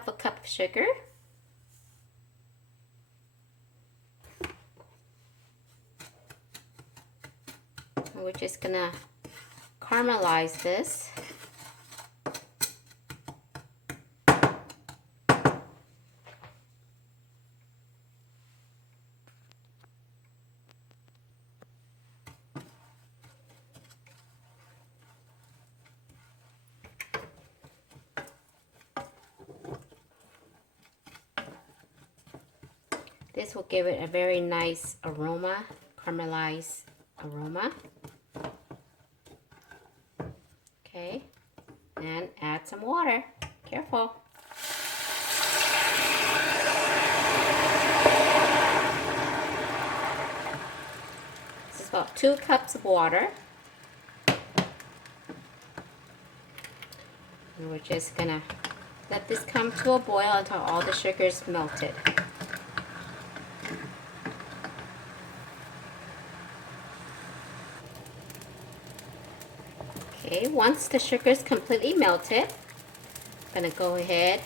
half a cup of sugar. And we're just gonna caramelize this. This will give it a very nice aroma, caramelized aroma. Okay, and add some water. Careful. This is about 2 cups of water. And we're just gonna let this come to a boil until all the sugar is melted. Okay, once the sugar is completely melted, I'm going to go ahead,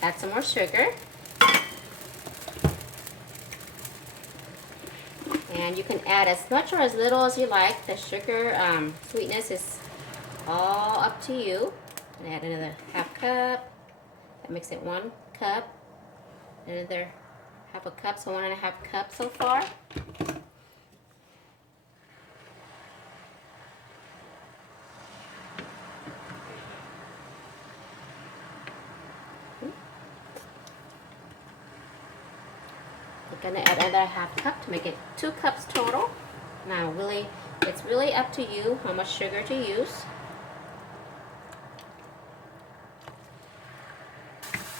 add some more sugar. And you can add as much or as little as you like. The sugar sweetness is all up to you. And add another half cup. That makes it 1 cup. Another half a cup, so 1.5 cups so far. We're gonna add another half cup to make it 2 cups total. Now it's really up to you how much sugar to use.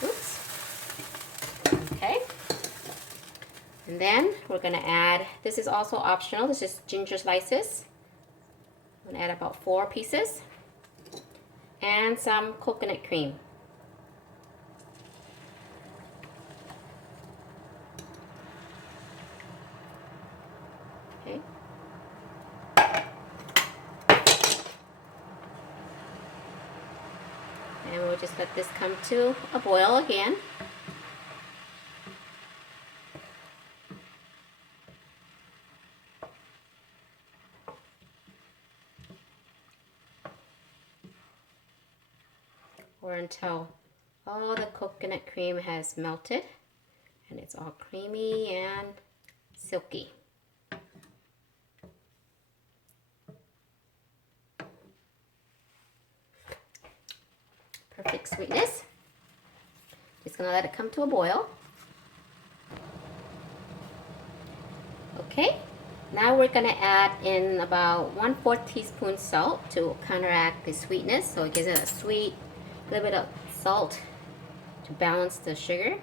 Oops. Okay. And then we're gonna add, this is also optional, this is ginger slices. I'm gonna add about 4 pieces. And some coconut cream. Okay. And we'll just let this come to a boil again. Or until all the coconut cream has melted and it's all creamy and silky. Perfect sweetness. Just gonna let it come to a boil. Okay, now we're gonna add in about 1/4 teaspoon salt to counteract the sweetness, so it gives it a sweet, little bit of salt to balance the sugar.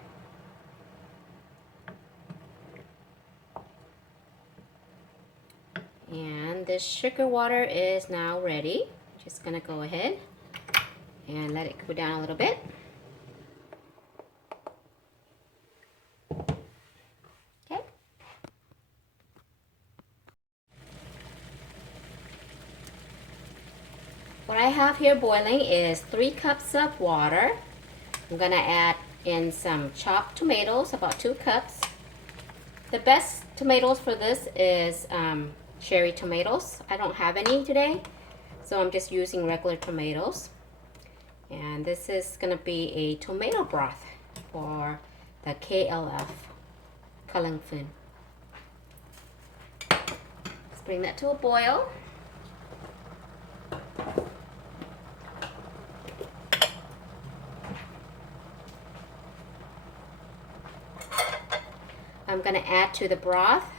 And this sugar water is now ready. Just gonna go ahead and let it cool down a little bit. Okay. What I have here boiling is 3 cups of water. I'm gonna add in some chopped tomatoes, about 2 cups. The best tomatoes for this is cherry tomatoes. I don't have any today, so I'm just using regular tomatoes. And this is gonna be a tomato broth for the KLF Kalangfen. Let's bring that to a boil. I'm gonna add to the broth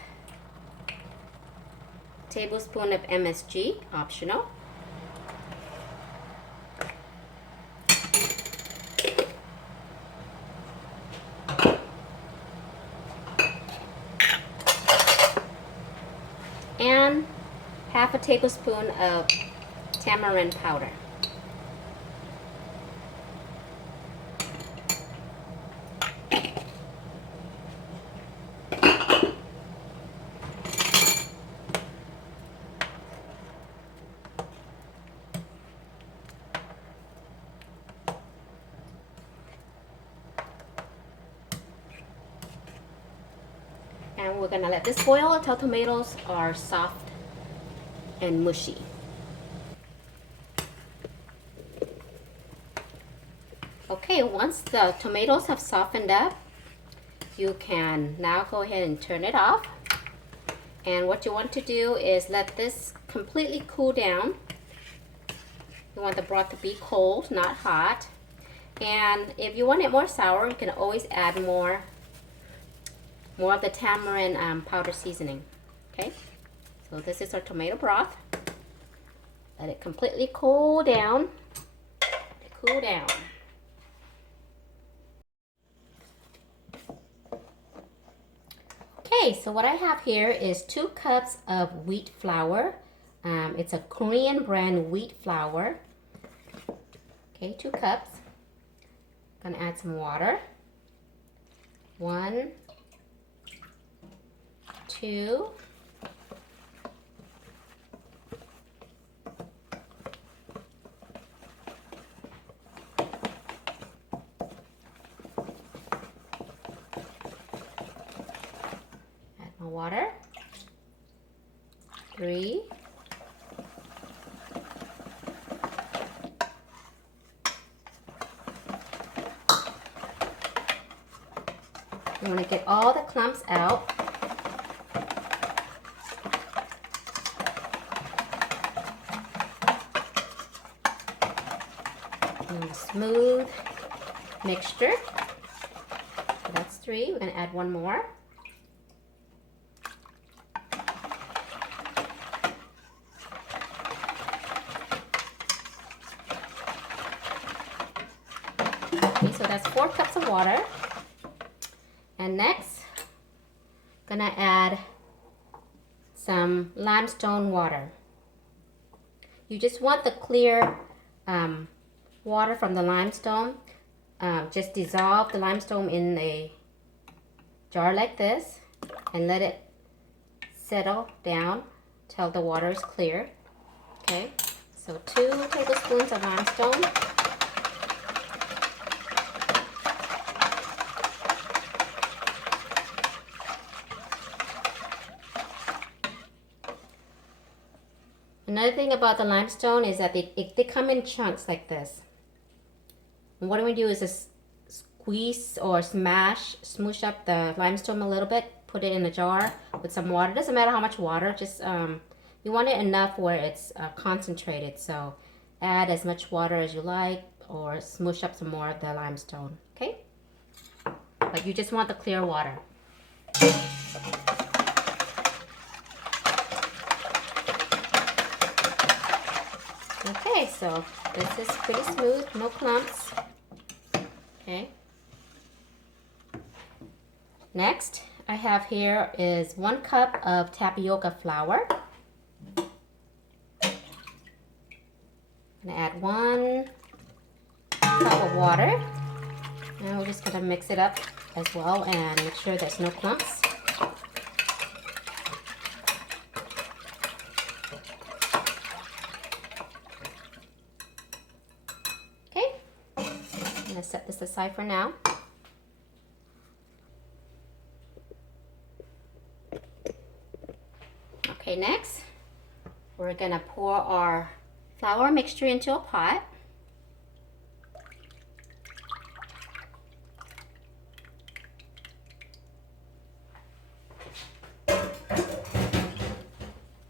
a tablespoon of MSG, optional. And half a tablespoon of tamarind powder. And we're gonna let this boil until tomatoes are soft and mushy. Okay, once the tomatoes have softened up, you can now go ahead and turn it off. And what you want to do is let this completely cool down. You want the broth to be cold, not hot. And if you want it more sour, you can always add more of the tamarind powder seasoning. Okay, so this is our tomato broth. Let it completely cool down. Cool down. Okay, so what I have here is 2 cups of wheat flour. It's a Korean brand wheat flour. Okay, 2 cups. Gonna add some water. 1, 2, add more water. 3, you want to get all the clumps out. And a smooth mixture. So that's 3. We're going to add 1 more. Okay, so that's 4 cups of water. And next, gonna add some limestone water. You just want the clear water from the limestone. Just dissolve the limestone in a jar like this and let it settle down till the water is clear. Okay, so 2 tablespoons of limestone. Another thing about the limestone is that they come in chunks like this. And what I'm going to do is just squeeze or smoosh up the limestone a little bit, put it in a jar with some water. Doesn't matter how much water, just you want it enough where it's concentrated. So add as much water as you like or smoosh up some more of the limestone, okay? But you just want the clear water. Okay, so this is pretty smooth, no clumps. Okay. Next, I have here is 1 cup of tapioca flour. I'm gonna add 1 cup of water. And we're just gonna mix it up as well and make sure there's no clumps. I'm going to set this aside for now. Okay, next we're going to pour our flour mixture into a pot.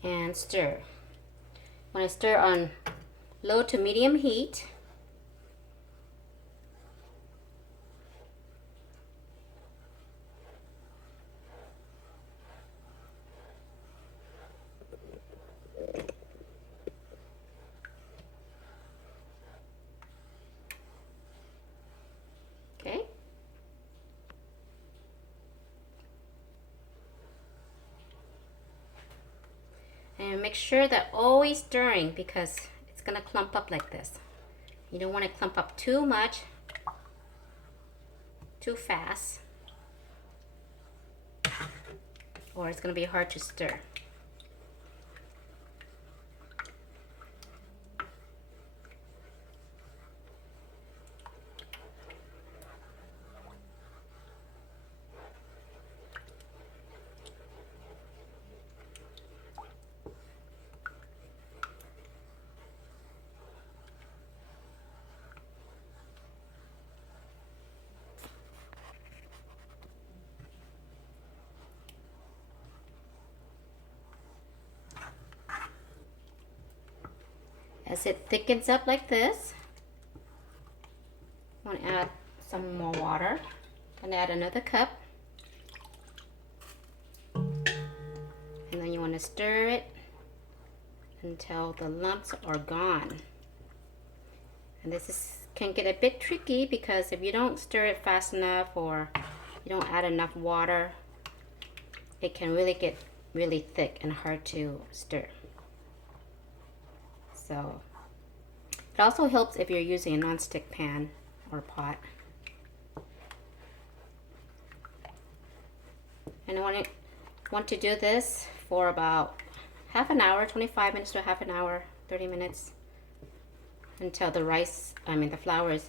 And stir. I'm going to stir on low to medium heat. Okay. And make sure that always stirring because it's going to clump up like this. You don't want to clump up too much, too fast, or it's going to be hard to stir. As it thickens up like this, I want to add some more water. I'm gonna add another cup. And then you want to stir it until the lumps are gone. And can get a bit tricky because if you don't stir it fast enough or you don't add enough water, it can really get really thick and hard to stir. So it also helps if you're using a non-stick pan or pot. And I want to do this for about half an hour, 25 minutes to half an hour, 30 minutes, until the flour is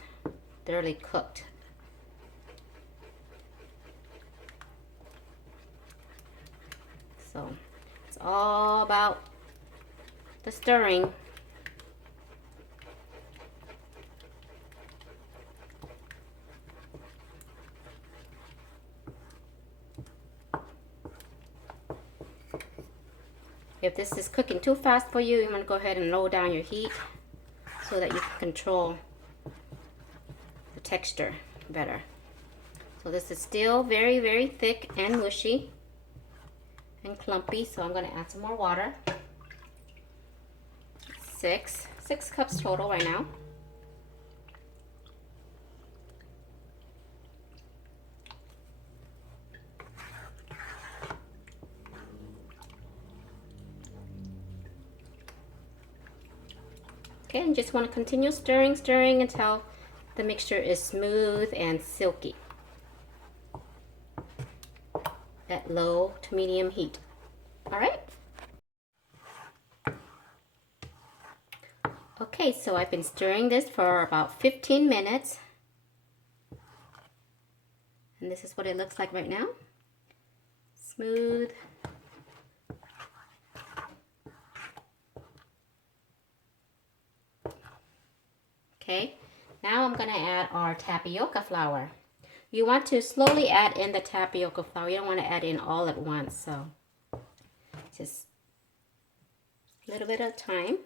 thoroughly cooked. So it's all about the stirring. If this is cooking too fast for you, you want to go ahead and lower down your heat so that you can control the texture better. So this is still very, very thick and mushy and clumpy, so I'm going to add some more water. Six cups total right now. Okay, and just want to continue stirring until the mixture is smooth and silky at low to medium heat. All right. Okay, so I've been stirring this for about 15 minutes. And this is what it looks like right now. Smooth. Okay, now I'm going to add our tapioca flour. You want to slowly add in the tapioca flour. You don't want to add in all at once, so just a little bit of time.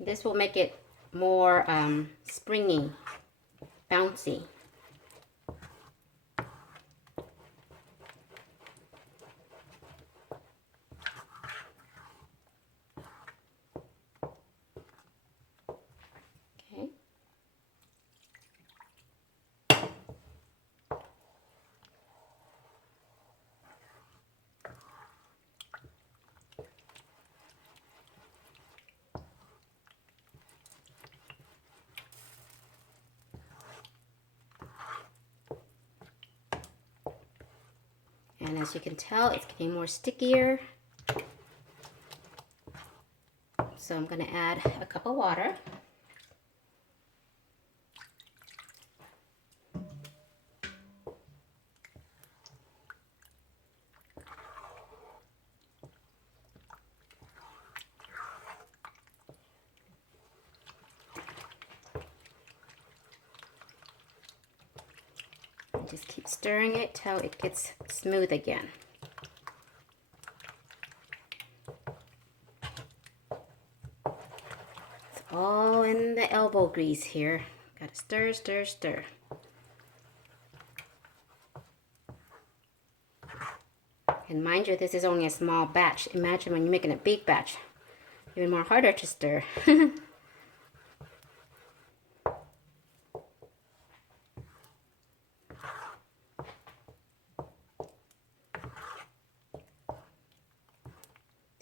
This will make it more springy, bouncy. Okay. And as you can tell, it's getting more stickier. So I'm going to add a cup of water. Just keep stirring it till it gets smooth again. It's all in the elbow grease here. Gotta stir, stir, stir. And mind you, this is only a small batch. Imagine when you're making a big batch, even more harder to stir.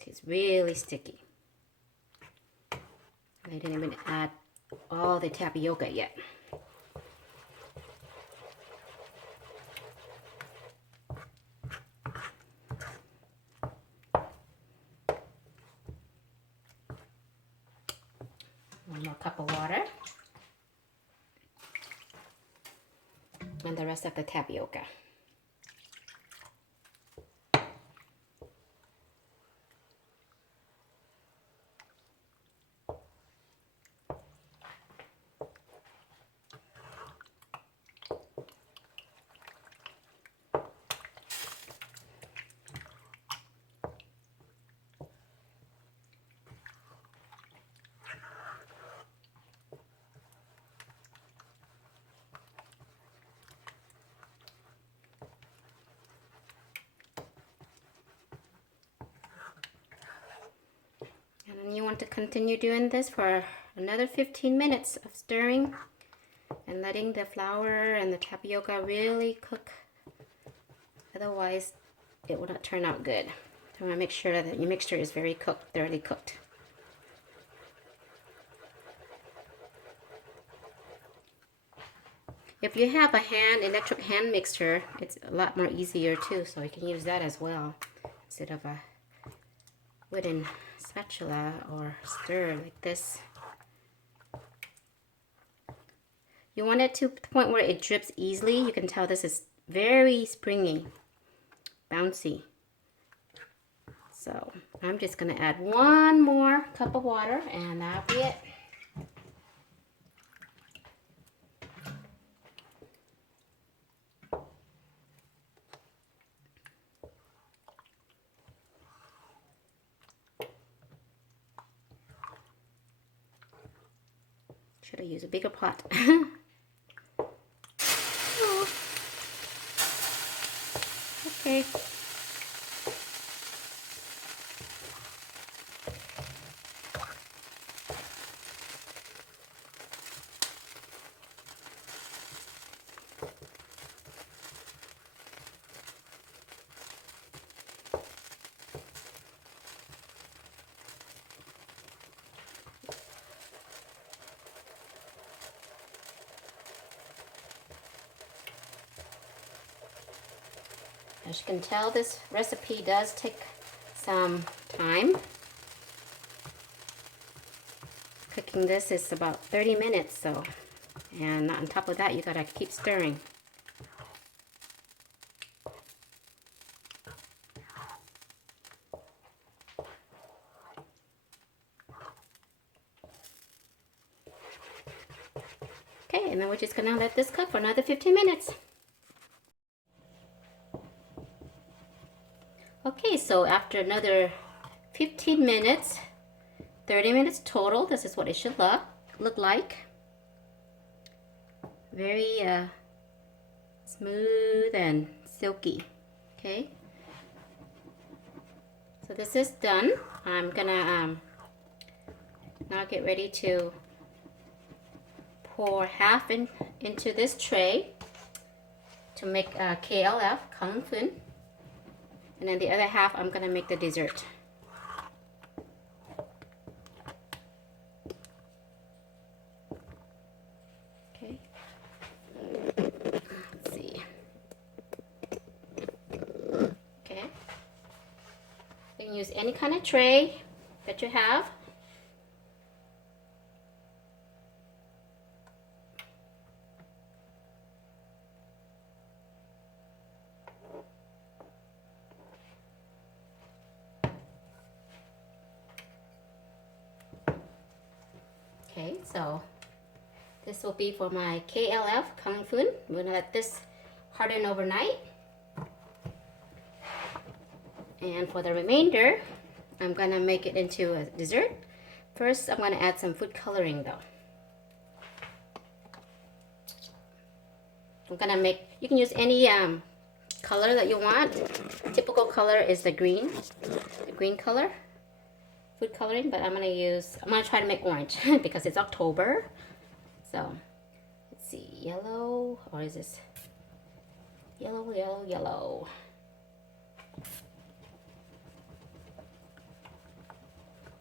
It's really sticky. I didn't even add all the tapioca yet. One more cup of water. And the rest of the tapioca. And you want to continue doing this for another 15 minutes of stirring and letting the flour and the tapioca really cook. Otherwise, it will not turn out good. So you want to make sure that your mixture is very cooked, thoroughly cooked. If you have a electric hand mixer, it's a lot more easier too, so you can use that as well instead of a wooden spatula or stir like this. You want it to the point where it drips easily. You can tell this is very springy, bouncy. So I'm just gonna add one more cup of water and that'll be it. Should I use a bigger pot? Oh. Okay. As you can tell, this recipe does take some time. Cooking this is about 30 minutes, so, and on top of that, you gotta keep stirring. Okay, and then we're just gonna let this cook for another 15 minutes. Okay, so after another 15 minutes, 30 minutes total, this is what it should look like. Very smooth and silky. Okay, so this is done. I'm gonna now get ready to pour half into this tray to make KLF Kalangfen. And then the other half, I'm gonna make the dessert. Okay. Let's see. Okay. You can use any kind of tray that you have. Okay, so this will be for my KLF Kalangfen. I'm gonna let this harden overnight. And for the remainder, I'm gonna make it into a dessert. First, I'm gonna add some food coloring though. I'm gonna make, you can use any color that you want. Typical color is the green color. Food coloring, but I'm gonna try to make orange because it's October. So let's see, yellow, or is this yellow, yellow, yellow?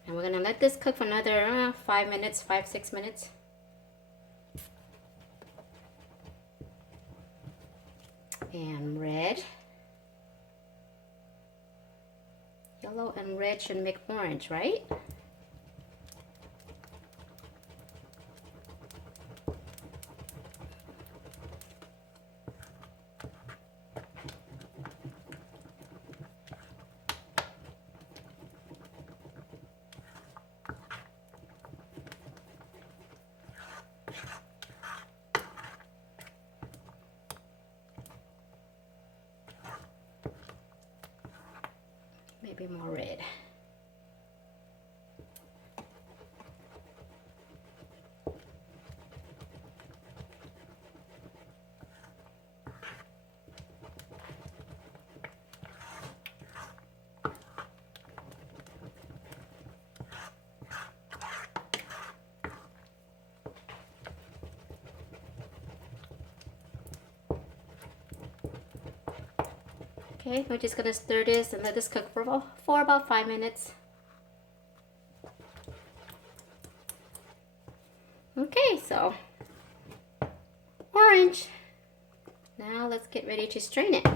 And we're gonna let this cook for another 5 minutes, 5-6 minutes. And red. Yellow and red should make orange, right? Maybe more red. Okay, we're just gonna stir this and let this cook for about 5 minutes. Okay, so orange. Now let's get ready to strain it.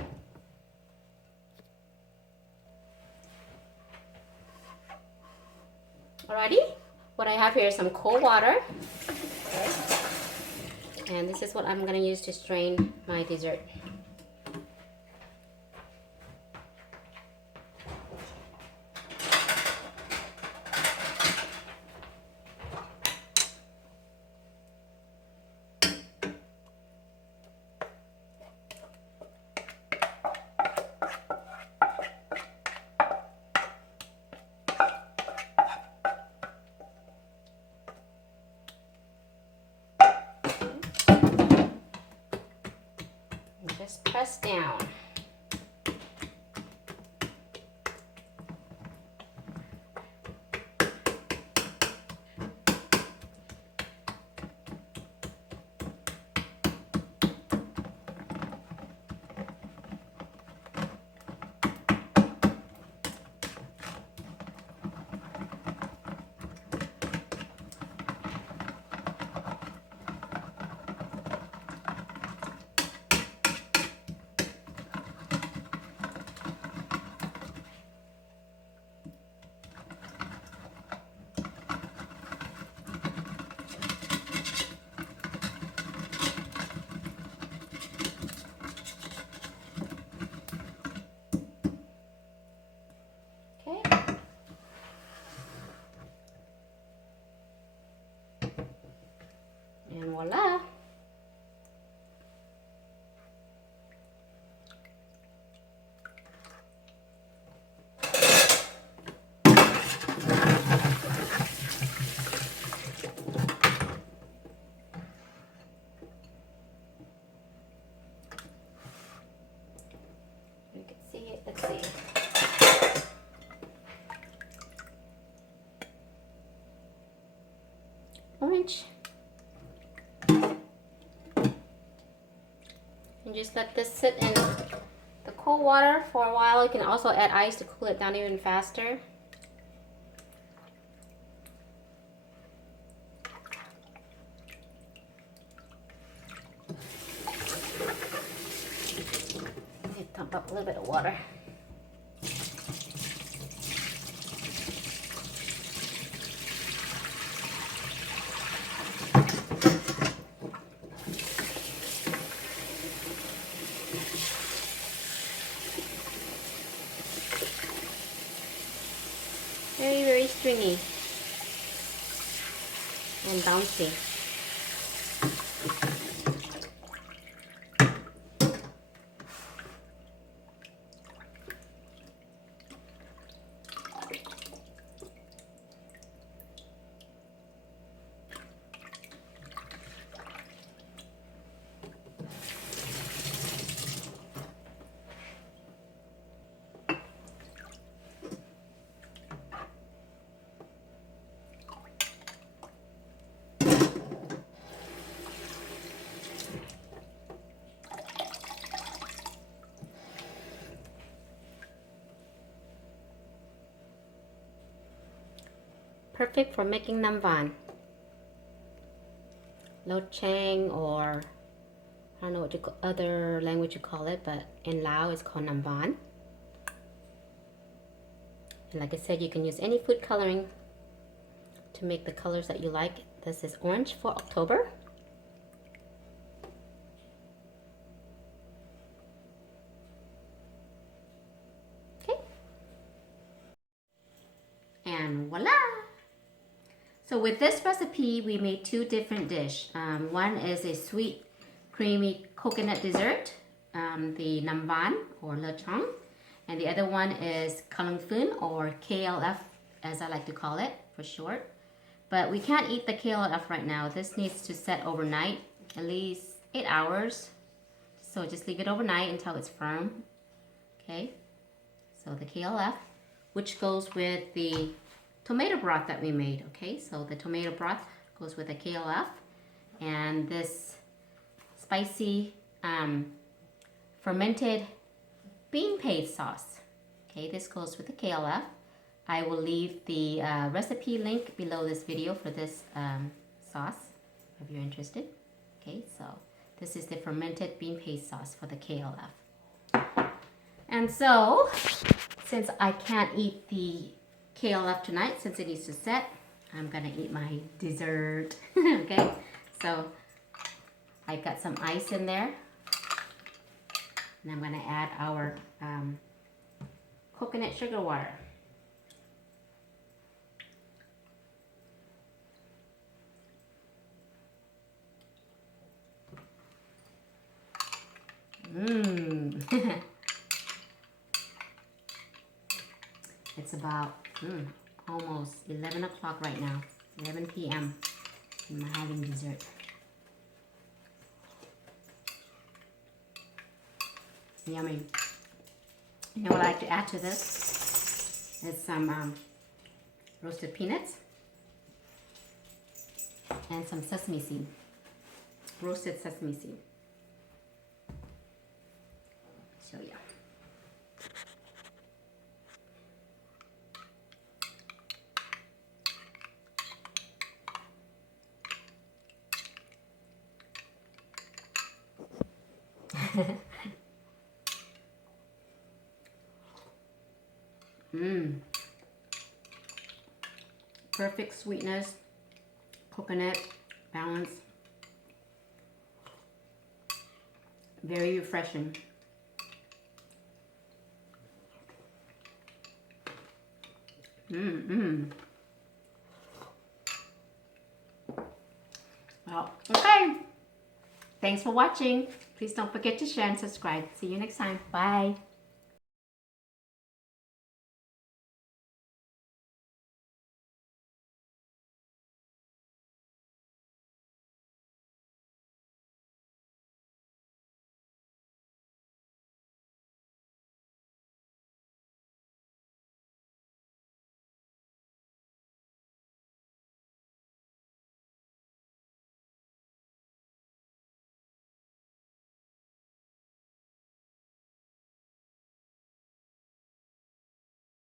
Alrighty, what I have here is some cold water. And this is what I'm gonna use to strain my dessert. Just press down. And voila! You can see it, let's see. Orange. And just let this sit in the cold water for a while. You can also add ice to cool it down even faster. Dump up a little bit of water. Very, very stringy and bouncy. Perfect for making Numvanh, lott, or I don't know what other language you call it, but in Lao it's called Numvanh. And like I said, you can use any food coloring to make the colors that you like. This is orange for October. Okay. And voila! So with this recipe, we made two different dishes. One is a sweet, creamy coconut dessert, the Numvanh or lechon, and the other one is Kalangfen or KLF, as I like to call it for short. But we can't eat the KLF right now. This needs to set overnight, at least 8 hours. So just leave it overnight until it's firm. Okay. So the KLF, which goes with the tomato broth that we made. Okay, so the tomato broth goes with the KLF, and this spicy fermented bean paste sauce. Okay, this goes with the KLF. I will leave the recipe link below this video for this sauce if you're interested. Okay, so this is the fermented bean paste sauce for the KLF. And so, since I can't eat the KLF tonight, since it needs to set, I'm gonna eat my dessert. Okay, so I got some ice in there, and I'm gonna add our coconut sugar water. It's about almost 11 o'clock right now, 11 p.m. and I'm having dessert. Yummy. You know what I like to add to this is some roasted peanuts and some sesame seed, roasted sesame seed. So yeah. Perfect sweetness, coconut balance, very refreshing. Well, okay. Thanks for watching. Please don't forget to share and subscribe. See you next time. Bye.